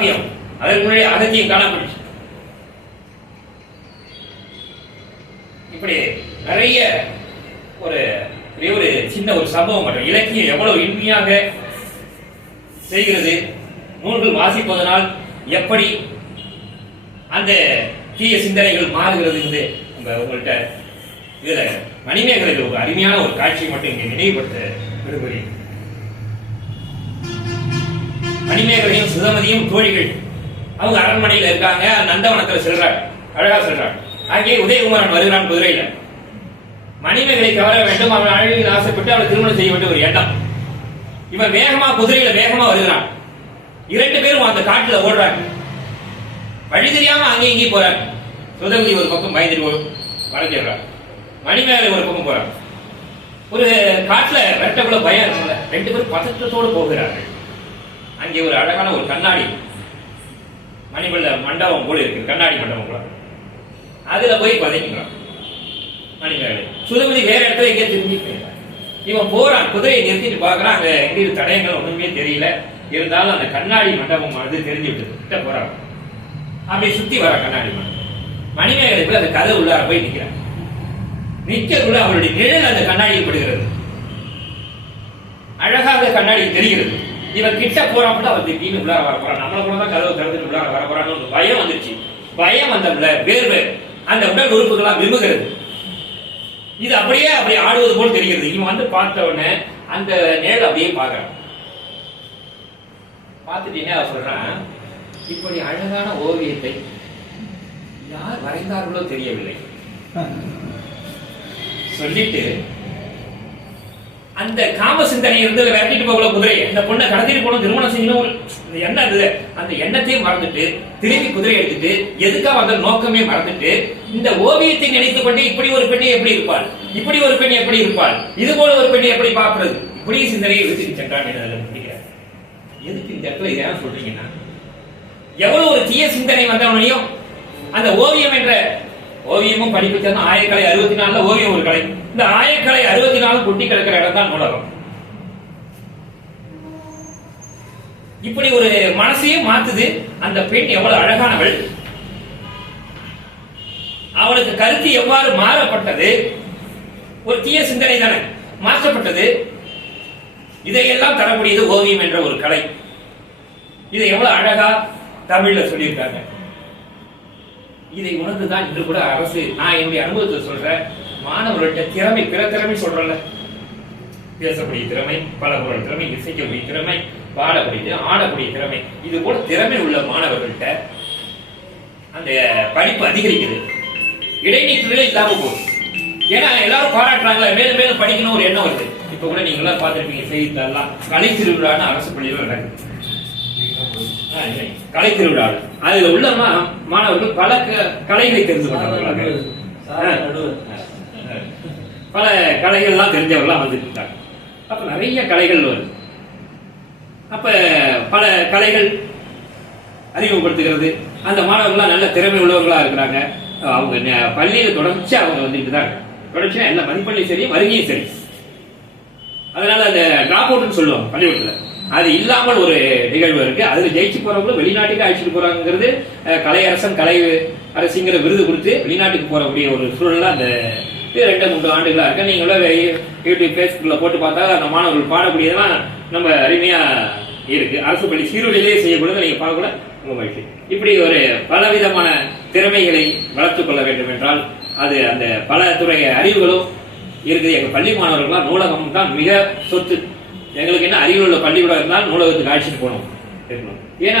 தொல்காப்பியம், அதற்கு முன்னாடி அகத்தியம் காணப்பட்டுச்சு. இப்படி நிறைய ஒரு சின்ன ஒரு சம்பவம் மற்றும் இலக்கியம் எவ்வளவு இனிமையாக செய்கிறது. நூல்கள் வாசிப்பதனால் எப்படி அந்த தீய சிந்தனைகள் மாறுகிறது என்று உங்கள்கிட்ட இதுல மணிமேகலையில் ஒரு அருமையான ஒரு காட்சியை மட்டும் இங்கே நினைவுபடுத்த விரும்புகிறேன். மணிமேகலையும் சுதமதியும் தோழிகள் அவங்க அரண்மனையில் இருக்காங்க. நந்தவனத்தில் செல்றாங்க, அழகா செல்றாங்க. அங்கே உதயகுமாரன் வருகிறான் குதிரையில. மணிமேகலை கவர வேண்டும், அவன் அழகில் ஆசைப்பட்டு அவளை திருமணம் செய்ய வேண்டும் ஒரு எண்ணம். இவன் வேகமா குதிரையில வேகமா வருகிறான். இரண்டு பேரும் அந்த காட்டுல ஓடுறாங்க. வழி தெரியாம அங்கே இங்கே போறாங்க. சுதமதி ஒரு பக்கம் பயந்துட்டு வளைஞ்சிடுறாங்க, மணிமேகலை ஒரு பக்கம் போறாங்க. ஒரு காட்டுல வெட்டக்குள்ள பயம் இருக்குல்ல, ரெண்டு பேரும் பதற்றத்தோடு போகிறார்கள். அங்கே ஒரு அழகான ஒரு கண்ணாடி மணிமல்ல மண்டபம் போல இருக்கு, கண்ணாடி மண்டபம் போல. அதுல போய் பதைக்கிறான் மணிமேகலை. சுதமதி வேற இடத்துல எங்கே திரும்பி போயிடுறான். இவன் போறான், குதிரையை நிறுத்திட்டு பாக்குறான். அங்க எங்க தடயங்கள் ஒண்ணுமே தெரியல. இருந்தாலும் அந்த கண்ணாடி மண்டபம் வந்து தெரிஞ்சு விட்டு கிட்ட போறான். அப்படி சுத்தி வர கண்ணாடி மண்டபம். மணிமேகலை போய் அந்த கதை உள்ளார போய் நிக்கிறான். நிற்கக்குள்ள அவருடைய நிழல் அந்த கண்ணாடியில் படுகிறது. அழகாக கண்ணாடி தெரிகிறது. இவன் கிட்ட போறான், அவர் திடீர்னு உள்ளார வர போறான். நம்மள கூட தான் கதவை திறந்துட்டு உள்ளார வர போறான்னு பயம் வந்துருச்சு. பயம் வந்த வேர்வை அந்த உடல் உறுப்புகளாம் விரும்புகிறது. இது அப்படியே ஆடுவது போல் தெரிகிறது. இவன் வந்து பார்த்த உடனே அந்த நிழல் அப்படியே பார்க்கறான். பார்த்துட்டீங்கன்னா அவன் சொல்றான், இப்படி அழகான ஓவியத்தை யார் வரைந்தார்களோ தெரியவில்லை சொல்லிட்டு அந்த காம சிந்தனை இருந்து விரட்டிட்டு போகல குதிரை. இந்த பொண்ணை கடத்திட்டு போன திருமணம் செய்யணும் ஒரு எண்ணம் இருந்தது. அந்த எண்ணத்தையும் மறந்துட்டு திரும்பி குதிரை எடுத்துட்டு எதுக்காக வந்த நோக்கமே மறந்துட்டு இந்த ஓவியத்தை நினைத்துக் கொண்டு இப்படி ஒரு பெண்ணை எப்படி இருப்பாள், இப்படி ஒரு பெண் எப்படி இருப்பாள், இது போல ஒரு பெண்ணை எப்படி பார்க்கிறது, இப்படி சிந்தனையை விட்டுட்டு சென்றான். எதுக்கு இந்த இடத்துல இதெல்லாம் சொல்றீங்கன்னா, எவ்வளவு ஒரு தீய சிந்தனை வந்தவனையும் அந்த ஓவியம் என்ற ஓவியமும் படிப்பு ஆயக்கலை 64 ஓவியம் ஒரு கலை. இந்த ஆயக்கலை 64 கொட்டி கிடக்கிற இடம் தான் நூலகம். இப்படி ஒரு மனசையும் மாத்துது. அந்த பெண் எவ்வளவு அழகானவள், அவளுக்கு கருத்து எவ்வாறு மாறப்பட்டது, ஒரு தீய சிந்தனை தானே மாற்றப்பட்டது. இதையெல்லாம் தரக்கூடியது ஓவியம் என்ற ஒரு கலை. இதை எவ்வளவு அழகா தமிழ்ல சொல்லியிருக்காங்க. இதை உணர்ந்துதான் இன்று கூட அரசு, நான் என்னுடைய அனுபவத்தை சொல்றேன், மாணவர்கள்ட்ட திறமை, பிற திறமை சொல்றல, பேசக்கூடிய திறமை, பலபொருள் திறமை, இசைக்கக்கூடிய திறமை, பாடக்கூடிய ஆடக்கூடிய திறமை, இது போல திறமை உள்ள மாணவர்கள்ட்ட அந்த படிப்பு அதிகரிக்குது. இடைநீக்கங்களே இல்லாம போகுது. ஏன்னா எல்லாரும் பாராட்டுறாங்களா, மேலும் மேலும் படிக்கணும் ஒரு எண்ணம் வருது. இப்ப கூட நீங்க எல்லாம் பார்த்திருப்பீங்க, செய்தித்தாள்லாம் கலை திருவிழான்னு அரசு பள்ளியில் நடக்குது. கலை திருவிழா அதுல உள்ள மாணவர்கள் பல கலைகளை தெரிந்து கொண்டாங்க. பல கலைகள் எல்லாம் தெரிஞ்சவர்களாம் வந்துட்டு இருக்காங்க. அப்ப நிறைய கலைகள் வருது. அப்ப பல கலைகள் அறிமுகப்படுத்துகிறது. அந்த மாணவர்கள்லாம் நல்ல திறமை உள்ளவர்களா இருக்கிறாங்க. அவங்க பள்ளியில தொடர்ச்சி அவங்க வந்துட்டு தான் தொடர்ச்சியா எல்லா மதிப்பள்ளியும் சரி, வருகையும் சரி. அதனால அந்த டிராப் அவுட்னு சொல்லுவாங்க பள்ளிக்கூடத்துல. அது இல்லாமல் ஒரு நிகழ்வு இருக்கு. அதுல ஜெயிச்சு போறவங்களும் வெளிநாட்டுக்கு அழைச்சிட்டு போறாங்கிறது, கலையரசன் கலை அரசிங்கிற விருது கொடுத்து வெளிநாட்டுக்கு போறக்கூடிய ஒரு சூழல் அந்த 2-3 ஆண்டுகளா இருக்கு. நீங்களும் யூடியூப் பேஸ்புக்ல போட்டு பார்த்தா அந்த மாணவர்கள் பாடக்கூடியதெல்லாம் நம்ம அருமையா இருக்கு. அரசு பள்ளி சீருடையிலேயே செய்யக்கூடாது, நீங்க பார்க்கக்கூட உங்க மகிழ்ச்சி. இப்படி ஒரு பலவிதமான திறமைகளை வளர்த்துக் கொள்ள வேண்டும் என்றால் அது அந்த பல துறை அறிவுகளும் இருக்குது. எங்க பள்ளி மாணவர்கள்லாம் நூலகம் தான் மிக சொத்து. எங்களுக்கு என்ன அறிவு உள்ள பள்ளிக்கூடம் இருந்தால் நூலகத்துக்கு அழைச்சிட்டு போகணும். ஏன்னா